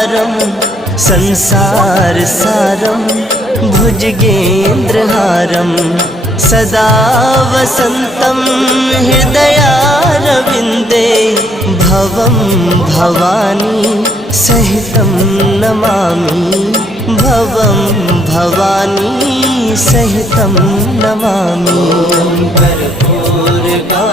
हारं संसारसारं भुजगेन्द्रहारं सदा वसन्तं हृदयारविन्दे भवं भवानी सहितं नमामि भवं भवानी सहितं नमामि कर्पूरगौरं